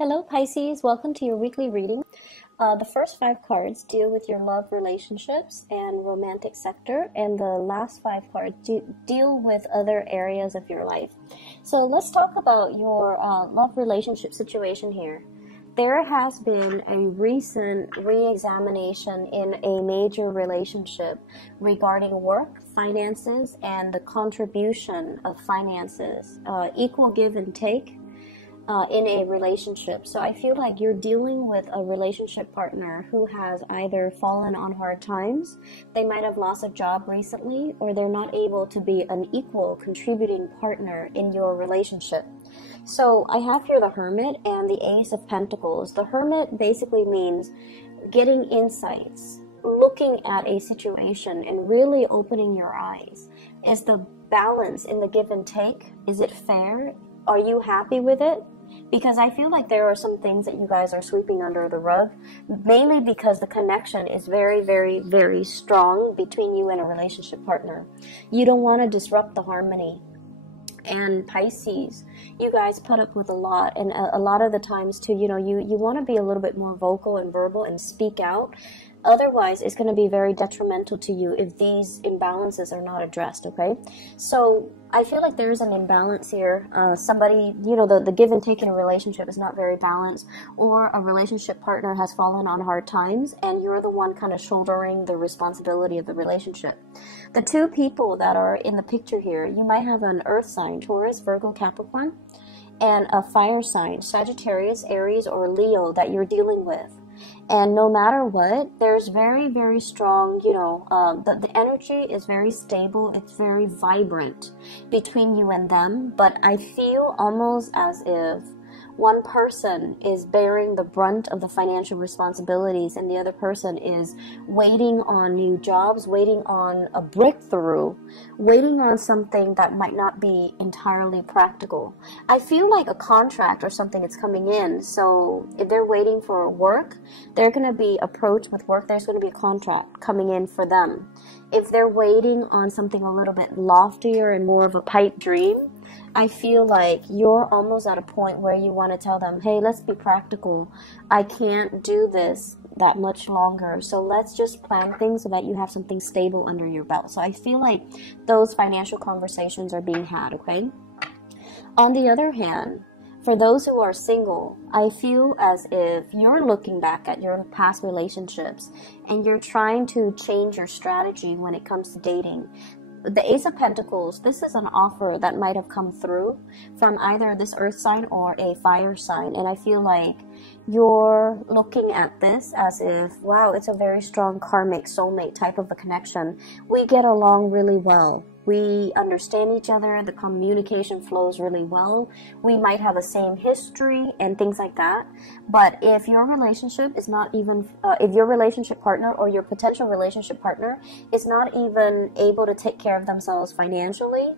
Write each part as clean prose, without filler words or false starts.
Hello Pisces, welcome to your weekly reading. The first 5 cards deal with your love relationships and romantic sector, and the last 5 cards deal with other areas of your life. So let's talk about your love relationship situation here. There has been a recent re-examination in a major relationship regarding work, finances, and the contribution of finances, equal give and take. In a relationship. So I feel like you're dealing with a relationship partner who has either fallen on hard times, they might have lost a job recently, or they're not able to be an equal contributing partner in your relationship. So I have here the Hermit and the Ace of Pentacles. The Hermit basically means getting insights, looking at a situation and really opening your eyes. Is the balance in the give and take, is it fair? Are you happy with it? Because I feel like there are some things that you guys are sweeping under the rug, mainly because the connection is very, very, very strong between you and a relationship partner. You don't want to disrupt the harmony. And Pisces, you guys put up with a lot, and a lot of the times too, you want to be a little bit more vocal and verbal and speak out. Otherwise, it's going to be very detrimental to you if these imbalances are not addressed, okay? So I feel like there's an imbalance here. Somebody, the give and take in a relationship is not very balanced, or a relationship partner has fallen on hard times, and you're the one kind of shouldering the responsibility of the relationship. The two people that are in the picture here, you might have an earth sign, Taurus, Virgo, Capricorn, and a fire sign, Sagittarius, Aries, or Leo that you're dealing with. And no matter what, there's very, very strong, the energy is very stable. It's very vibrant between you and them. But I feel almost as if one person is bearing the brunt of the financial responsibilities and the other person is waiting on new jobs, waiting on a breakthrough, waiting on something that might not be entirely practical. I feel like a contract or something is coming in. So if they're waiting for work, they're going to be approached with work. There's going to be a contract coming in for them. If they're waiting on something a little bit loftier and more of a pipe dream, I feel like you're almost at a point where you want to tell them, hey, let's be practical. I can't do this that much longer. So let's just plan things so that you have something stable under your belt. So I feel like those financial conversations are being had, okay? On the other hand, for those who are single, I feel as if you're looking back at your past relationships and you're trying to change your strategy when it comes to dating. The Ace of Pentacles, this is an offer that might have come through from either this earth sign or a fire sign. And I feel like you're looking at this as if, wow, it's a very strong karmic soulmate type of a connection. We get along really well. We understand each other. The communication flows really well. We might have the same history and things like that. But if your relationship is not even, if your relationship partner or your potential relationship partner is not even able to take care of themselves financially,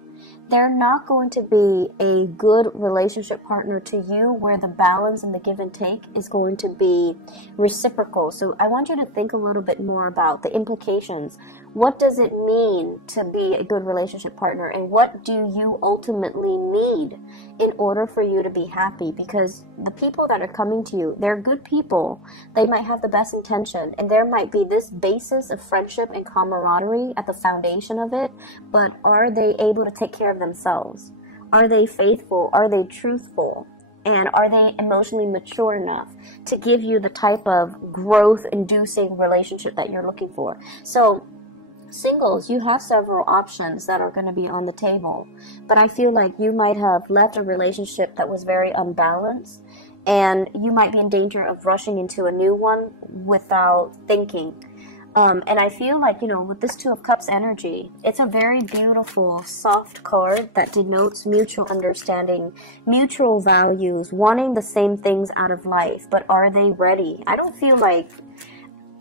they're not going to be a good relationship partner to you where the balance and the give and take is going to be reciprocal. So I want you to think a little bit more about the implications. What does it mean to be a good relationship partner, and what do you ultimately need in order for you to be happy? Because the people that are coming to you, they're good people. They might have the best intention, and there might be this basis of friendship and camaraderie at the foundation of it, but are they able to take care of themselves? Are they faithful? Are they truthful? And are they emotionally mature enough to give you the type of growth-inducing relationship that you're looking for? So singles, you have several options that are going to be on the table, but I feel like you might have left a relationship that was very unbalanced, and you might be in danger of rushing into a new one without thinking. And I feel like, with this Two of Cups energy, it's a very beautiful, soft card that denotes mutual understanding, mutual values, wanting the same things out of life, but are they ready? I don't feel like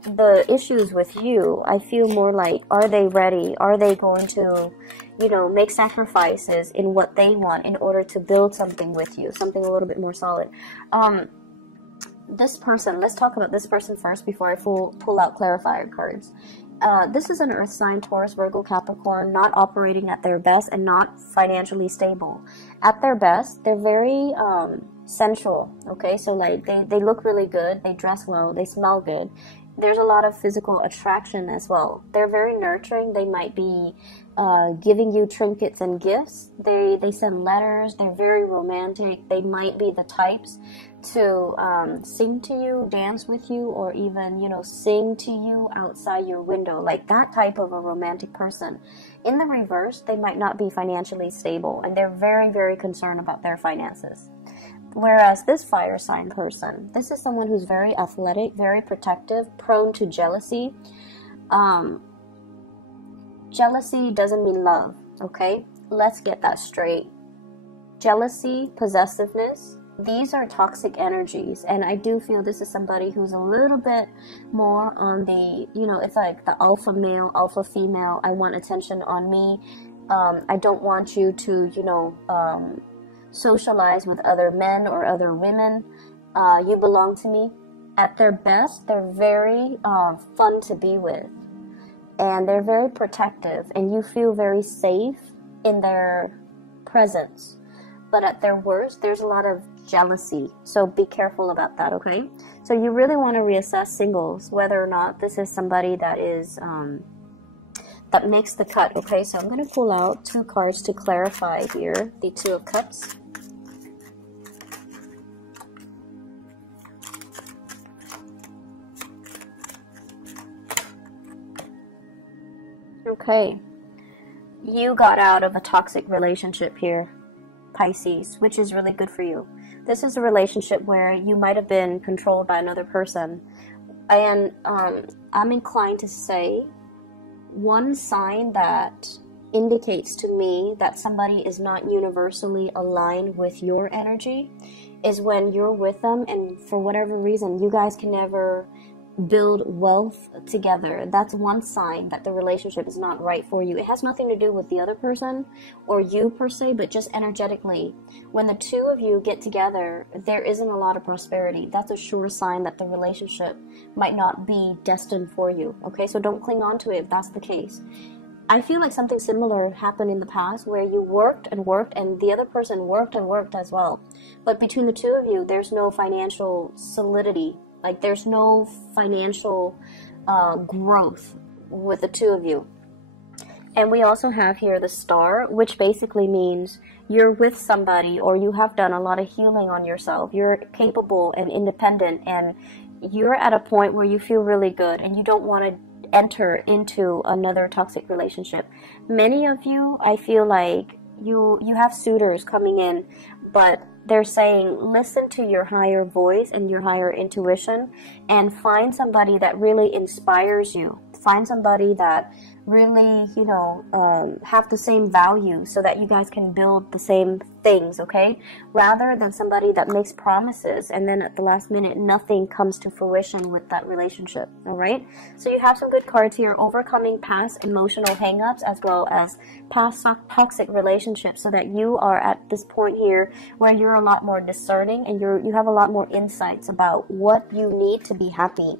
the issues with you. I feel more like, are they ready? Are they going to, make sacrifices in what they want in order to build something with you, something a little bit more solid? This person, let's talk about this person first before I pull out clarifier cards. This is an earth sign, Taurus, Virgo, Capricorn, not operating at their best and not financially stable. At their best, they're very sensual, okay? So like they look really good, they dress well, they smell good. There's a lot of physical attraction as well. They're very nurturing. They might be giving you trinkets and gifts. They send letters. They're very romantic. They might be the types to sing to you, dance with you, or even, you know, sing to you outside your window, like that type of a romantic person. In the reverse, they might not be financially stable, and they're very, very concerned about their finances. Whereas this fire sign person, this is someone who's very athletic, very protective, prone to jealousy. Jealousy doesn't mean love, okay? Let's get that straight. Jealousy, possessiveness, these are toxic energies. And I do feel this is somebody who's a little bit more on the, you know, it's like the alpha male, alpha female. I want attention on me. I don't want you to, you know, socialize with other men or other women. You belong to me. At their best, they're very fun to be with, and they're very protective, and you feel very safe in their presence. But at their worst, there's a lot of jealousy, so be careful about that, okay? So you really want to reassess singles, whether or not this is somebody that is that makes the cut, okay? So I'm going to pull out 2 cards to clarify here, the 2 of Cups. Okay, you got out of a toxic relationship here, Pisces, which is really good for you. This is a relationship where you might have been controlled by another person. And I'm inclined to say one sign that indicates to me that somebody is not universally aligned with your energy is when you're with them and for whatever reason you guys can never build wealth together. That's one sign that the relationship is not right for you. It has nothing to do with the other person or you per se, but just energetically. When the 2 of you get together, there isn't a lot of prosperity. That's a sure sign that the relationship might not be destined for you. Okay, so don't cling on to it if that's the case. I feel like something similar happened in the past where you worked and worked and the other person worked and worked as well. But between the 2 of you, there's no financial solidity. Like there's no financial growth with the 2 of you. And we also have here the Star, which basically means you're with somebody or you have done a lot of healing on yourself. You're capable and independent and you're at a point where you feel really good and you don't want to enter into another toxic relationship. Many of you, I feel like you have suitors coming in, but they're saying listen to your higher voice and your higher intuition and find somebody that really inspires you. Find somebody that really, you know, have the same value so that you guys can build the same things, okay? Rather than somebody that makes promises and then at the last minute nothing comes to fruition with that relationship, all right? So you have some good cards here, overcoming past emotional hangups as well as past toxic relationships, so that you are at this point here where you're a lot more discerning and you have a lot more insights about what you need to be happy.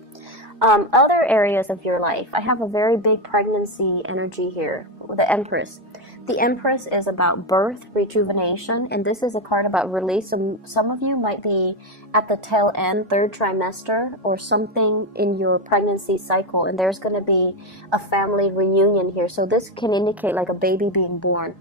Other areas of your life, I have a very big pregnancy energy here, the Empress. The Empress is about birth, rejuvenation, and this is a card about release. So some of you might be at the tail end, 3rd trimester, or something in your pregnancy cycle, and there's going to be a family reunion here. So this can indicate like a baby being born.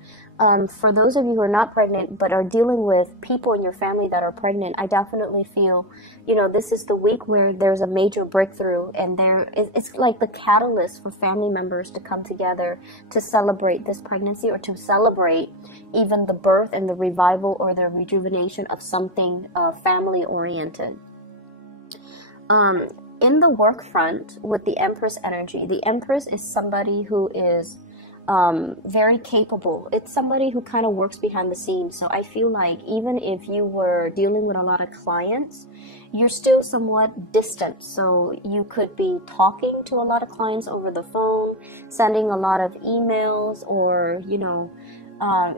For those of you who are not pregnant but are dealing with people in your family that are pregnant, I definitely feel, you know, this is the week where there's a major breakthrough, and it's like the catalyst for family members to come together to celebrate this pregnancy or to celebrate even the birth and the revival or the rejuvenation of something family oriented. In the work front with the Empress energy, the Empress is somebody who is very capable. It's somebody who kind of works behind the scenes. So I feel like even if you were dealing with a lot of clients, you're still somewhat distant. So you could be talking to a lot of clients over the phone, sending a lot of emails, or, you know,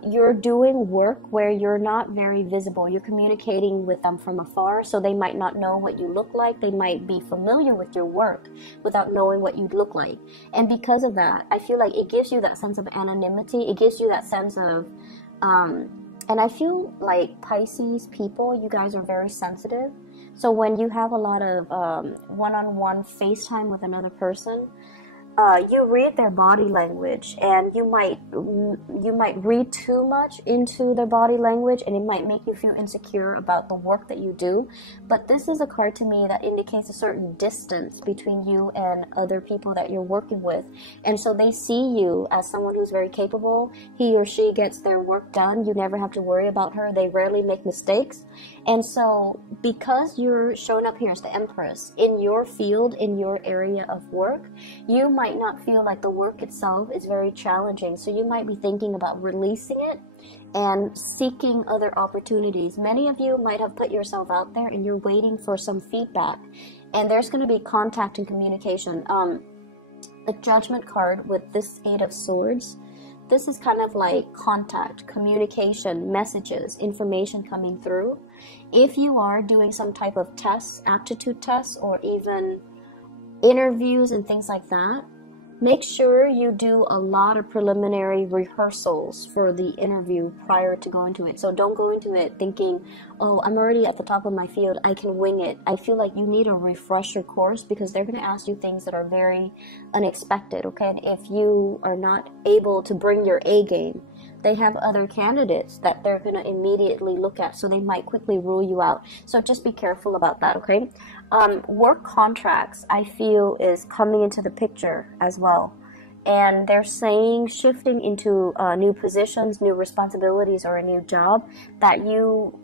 you're doing work where you're not very visible. You're communicating with them from afar, so they might not know what you look like. They might be familiar with your work without knowing what you look like. And because of that, I feel like it gives you that sense of anonymity. It gives you that sense of And I feel like Pisces people, you guys are very sensitive. So when you have a lot of one-on-one FaceTime with another person, you read their body language, and you might read too much into their body language, and it might make you feel insecure about the work that you do. But this is a card to me that indicates a certain distance between you and other people that you're working with, and so they see you as someone who's very capable. He or she gets their work done. You never have to worry about her. They rarely make mistakes. And so because you're showing up here as the Empress in your field, in your area of work, you might not feel like the work itself is very challenging. So you might be thinking about releasing it and seeking other opportunities. Many of you might have put yourself out there and you're waiting for some feedback. And there's going to be contact and communication. The Judgment card with this 8 of Swords, this is kind of like contact, communication, messages, information coming through. If you are doing some type of tests, aptitude tests, or even interviews and things like that, make sure you do a lot of preliminary rehearsals for the interview prior to going to it. So don't go into it thinking, oh, I'm already at the top of my field, I can wing it. I feel like you need a refresher course, because they're going to ask you things that are very unexpected, okay? And if you are not able to bring your A game, they have other candidates that they're going to immediately look at, so they might quickly rule you out. So just be careful about that, okay? Work contracts, I feel, is coming into the picture as well. And they're saying shifting into new positions, new responsibilities, or a new job that you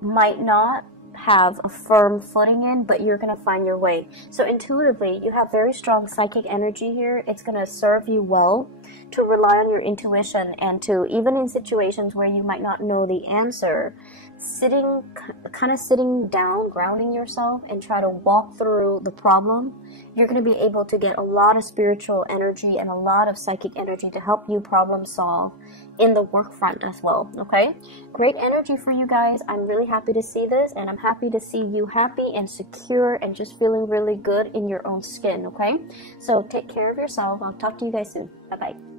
might not have a firm footing in, but you're going to find your way. So intuitively, you have very strong psychic energy here. It's going to serve you well to rely on your intuition, and to, even in situations where you might not know the answer, kind of sitting down, grounding yourself, and try to walk through the problem. You're going to be able to get a lot of spiritual energy and a lot of psychic energy to help you problem solve in the work front as well, okay? Great energy for you guys. I'm really happy to see this, and I'm happy to see you happy and secure and just feeling really good in your own skin, okay? So take care of yourself. I'll talk to you guys soon. Bye-bye.